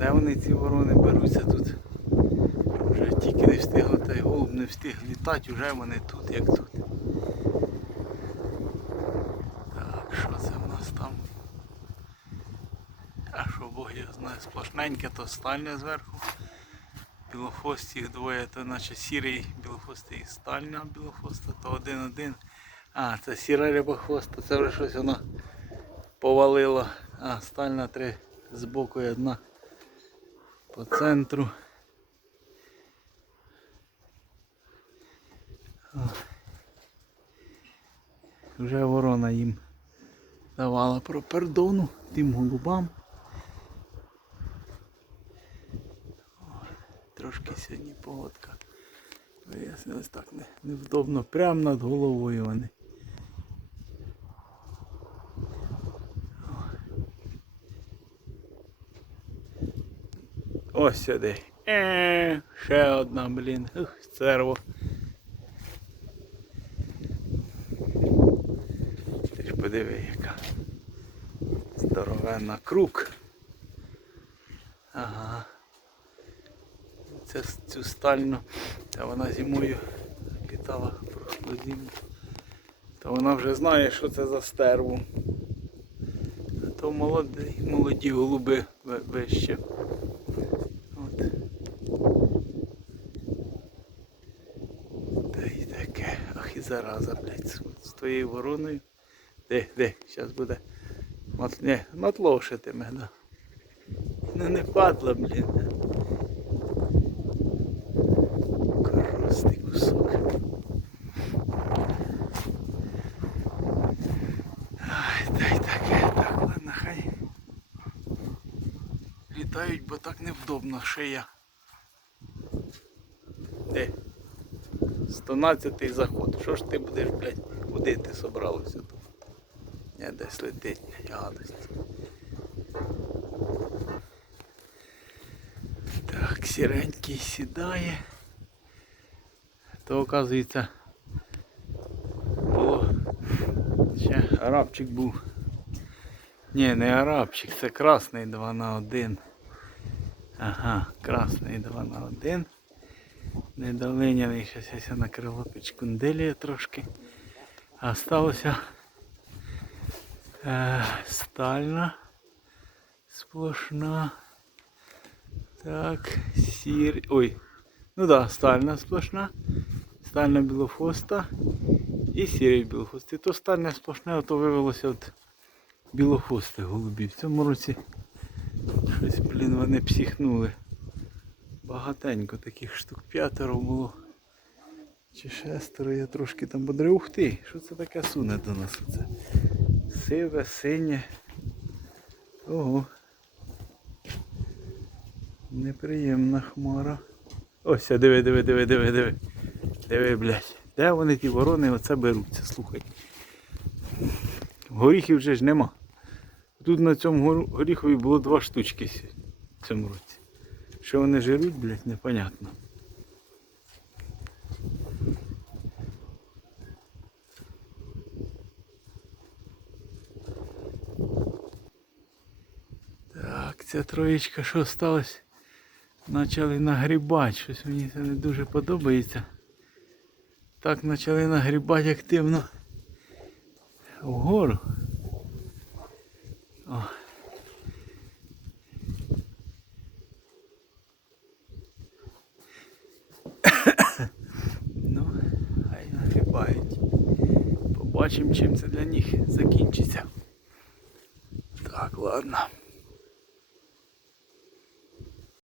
Де вони ці ворони беруться тут? Вже тільки не встигло, та й голуб не встиг літати, вже вони тут, як тут. Так, що це в нас там? А що Бог його знає, сплошненьке, то стальня зверху. Білохвості їх двоє, то наче сірий білохвостий стальня білохвоста, то один-один. А, це сіра рябохвоста, це вже щось воно повалило. А, стальна три збоку і одна по центру. О. Вже ворона їм давала про пердону тим голубам. О, Трошки сьогодні погодка. Вияснилось так не, невдобно. Прямо над головою вони. Ось сюди. Е, ще одна, блін. Ух, церво. Ти ж подиви, яка здоровенна круг. Ага. Це цю стальну, та вона зимою літала прошлу зиму. То вона вже знає, що це за стерву. А то молоді, молоді голуби вище. От. Та й таке. Ах і зараза, блядь, з, твоєю вороною. Де, де, зараз буде. Мат, не, матлошитиме, да. Ну не падла, блін. Коростий кусок. Ай, та й так, ладно, хай. Літають, бо так невдобно, шия. Де? 112-й заход. Що ж ти будеш, блядь, куди ти собралося тут? Я десь летить, блядь, гадость. Так, сіренький сідає. То оказується було ще арабчик був. Ні, не арабчик, це красний 2 на 1. Ага, красний 2 на 1. Недолиняний, щось я накрило підшкунделія трошки. А сталося е, стальна сплошна. Так, сір. Ой. Ну да, стальна сплошна. Стальна білофоста і сірий білохвостий. То стальна сплошна, то вивелося от білохвостих голубів. В цьому році щось, блін, вони психнули. Багатенько таких штук п'ятеро було. Чи шестеро я трошки там бодрив. Ух ти, що це таке суне до нас? Оце? Сиве, синє. Ого. Неприємна хмара. Ось, диви, диви, диви, диви, диви. Диви, блядь. Де вони ті ворони оце беруться, слухай. Горіхів вже ж нема. Тут на цьому горіхові було два штучки в цьому році. Що вони жируть, блядь, непонятно. Так, ця троєчка, що сталося? Почали нагрібати. Щось мені це не дуже подобається. Так почали нагрібати активно вгору. О. ну, хай нагрібають. Побачимо, чим це для них закінчиться. Так, ладно.